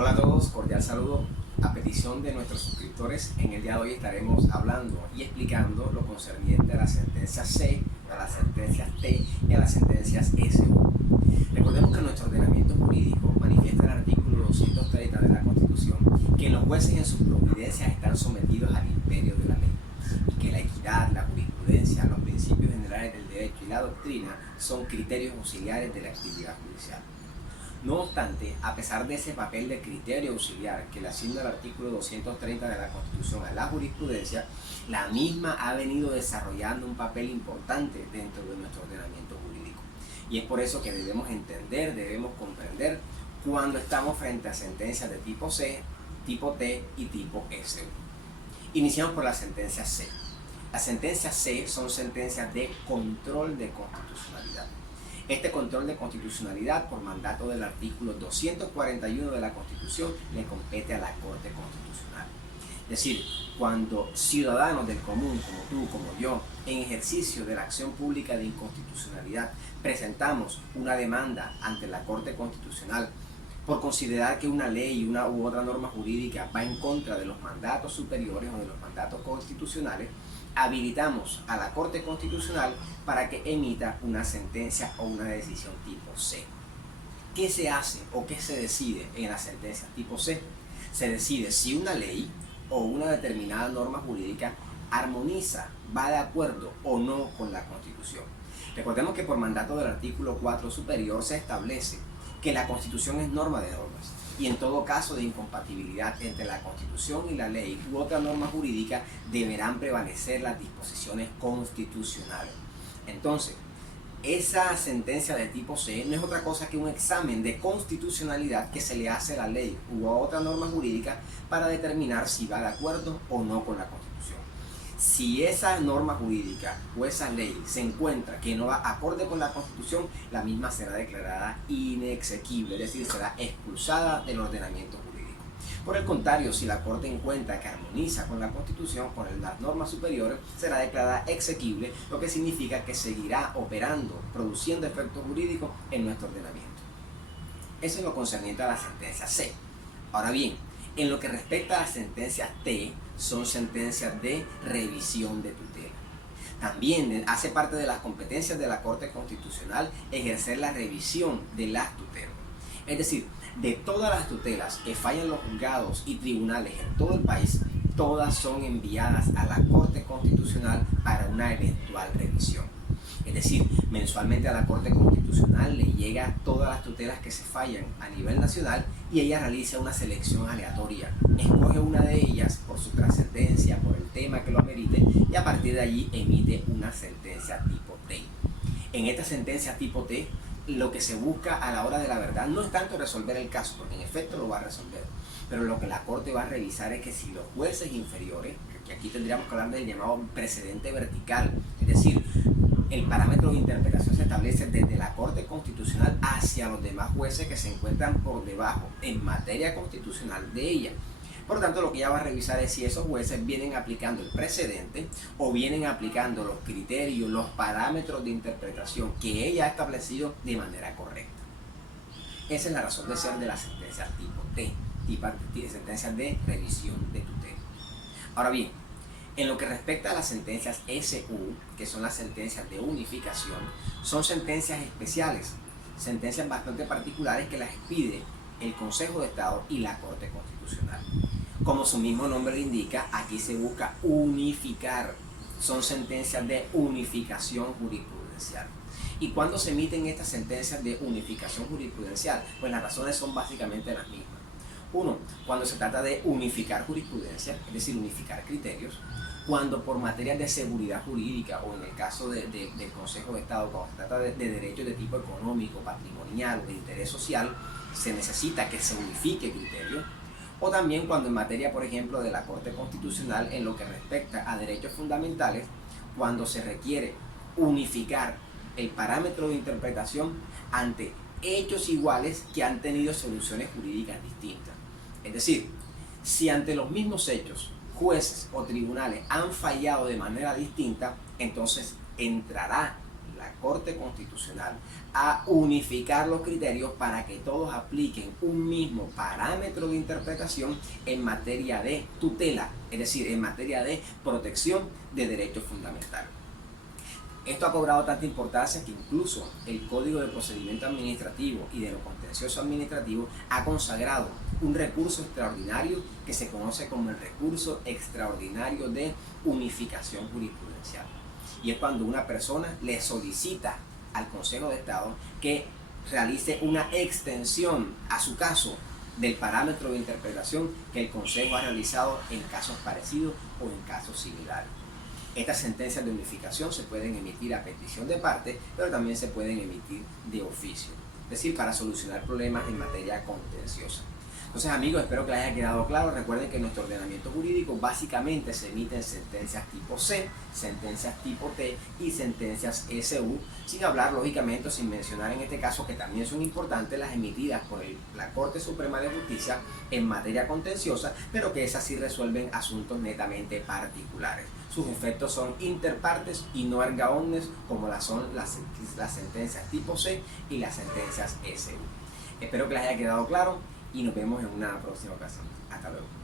Hola a todos, cordial saludo. A petición de nuestros suscriptores, en el día de hoy estaremos hablando y explicando lo concerniente a las sentencias C, a las sentencias T y a las sentencias SU. Recordemos que nuestro ordenamiento jurídico manifiesta el artículo 230 de la Constitución que los jueces en sus providencias están sometidos al imperio de la ley y que la equidad, la jurisprudencia, los principios generales del derecho y la doctrina son criterios auxiliares de la actividad judicial. No obstante, a pesar de ese papel de criterio auxiliar que le asigna el artículo 230 de la Constitución a la jurisprudencia, la misma ha venido desarrollando un papel importante dentro de nuestro ordenamiento jurídico. Y es por eso que debemos entender, debemos comprender cuando estamos frente a sentencias de tipo C, tipo T y tipo SU. Iniciamos por la sentencia C. Las sentencias C son sentencias de control de constitucionalidad. Este control de constitucionalidad, por mandato del artículo 241 de la Constitución, le compete a la Corte Constitucional. Es decir, cuando ciudadanos del común, como tú, como yo, en ejercicio de la acción pública de inconstitucionalidad, presentamos una demanda ante la Corte Constitucional por considerar que una ley, una u otra norma jurídica va en contra de los mandatos superiores o de los mandatos constitucionales, habilitamos a la Corte Constitucional para que emita una sentencia o una decisión tipo C. ¿Qué se hace o qué se decide en las sentencias tipo C? Se decide si una ley o una determinada norma jurídica armoniza, va de acuerdo o no con la Constitución. Recordemos que por mandato del artículo 4 superior se establece que la Constitución es norma de normas y en todo caso de incompatibilidad entre la Constitución y la ley u otra norma jurídica deberán prevalecer las disposiciones constitucionales. Entonces, esa sentencia de tipo C no es otra cosa que un examen de constitucionalidad que se le hace a la ley u a otra norma jurídica para determinar si va de acuerdo o no con la Constitución. Si esa norma jurídica o esa ley se encuentra que no va acorde con la Constitución, la misma será declarada inexequible, es decir, será expulsada del ordenamiento jurídico. Por el contrario, si la Corte encuentra que armoniza con la Constitución, con las normas superiores, será declarada exequible, lo que significa que seguirá operando, produciendo efectos jurídicos en nuestro ordenamiento. Eso es lo concerniente a la sentencia C. Ahora bien, en lo que respecta a las sentencias T, son sentencias de revisión de tutela. También hace parte de las competencias de la Corte Constitucional ejercer la revisión de las tutelas. Es decir, de todas las tutelas que fallan los juzgados y tribunales en todo el país, todas son enviadas a la Corte Constitucional para una eventual revisión. Es decir, mensualmente a la Corte Constitucional le llega todas las tutelas que se fallan a nivel nacional y ella realiza una selección aleatoria. Escoge una de ellas por su trascendencia, por el tema que lo amerite y a partir de allí emite una sentencia tipo T. En esta sentencia tipo T, lo que se busca a la hora de la verdad no es tanto resolver el caso, porque en efecto lo va a resolver, pero lo que la Corte va a revisar es que si los jueces inferiores, que aquí tendríamos que hablar del llamado precedente vertical, es decir, el parámetro de interpretación se establece desde la Corte Constitucional hacia los demás jueces que se encuentran por debajo en materia constitucional de ella. Por lo tanto, lo que ella va a revisar es si esos jueces vienen aplicando el precedente o vienen aplicando los criterios, los parámetros de interpretación que ella ha establecido de manera correcta. Esa es la razón de ser de las sentencias tipo T, sentencias de revisión de tutela. Ahora bien, en lo que respecta a las sentencias SU, que son las sentencias de unificación, son sentencias especiales, sentencias bastante particulares que las expide el Consejo de Estado y la Corte Constitucional. Como su mismo nombre le indica, aquí se busca unificar, son sentencias de unificación jurisprudencial. ¿Y cuándo se emiten estas sentencias de unificación jurisprudencial? Pues las razones son básicamente las mismas. Uno, cuando se trata de unificar jurisprudencia, es decir, unificar criterios, cuando por materias de seguridad jurídica o en el caso del Consejo de Estado, cuando se trata de derechos de tipo económico, patrimonial, de interés social, se necesita que se unifique criterio, o también cuando en materia, por ejemplo, de la Corte Constitucional, en lo que respecta a derechos fundamentales, cuando se requiere unificar el parámetro de interpretación ante hechos iguales que han tenido soluciones jurídicas distintas. Es decir, si ante los mismos hechos, jueces o tribunales han fallado de manera distinta, entonces entrará la Corte Constitucional a unificar los criterios para que todos apliquen un mismo parámetro de interpretación en materia de tutela, es decir, en materia de protección de derechos fundamentales. Esto ha cobrado tanta importancia que incluso el Código de Procedimiento Administrativo y de lo Contencioso Administrativo ha consagrado un recurso extraordinario que se conoce como el recurso extraordinario de unificación jurisprudencial. Y es cuando una persona le solicita al Consejo de Estado que realice una extensión a su caso del parámetro de interpretación que el Consejo ha realizado en casos parecidos o en casos similares. Estas sentencias de unificación se pueden emitir a petición de parte, pero también se pueden emitir de oficio, es decir, para solucionar problemas en materia contenciosa. Entonces, amigos, espero que les haya quedado claro. Recuerden que en nuestro ordenamiento jurídico básicamente se emiten sentencias tipo C, sentencias tipo T y sentencias SU, sin hablar, lógicamente, sin mencionar en este caso que también son importantes las emitidas por la Corte Suprema de Justicia en materia contenciosa, pero que esas sí resuelven asuntos netamente particulares. Sus efectos son interpartes y no erga omnes, como son las sentencias tipo C y las sentencias SU. Espero que les haya quedado claro y nos vemos en una próxima ocasión. Hasta luego.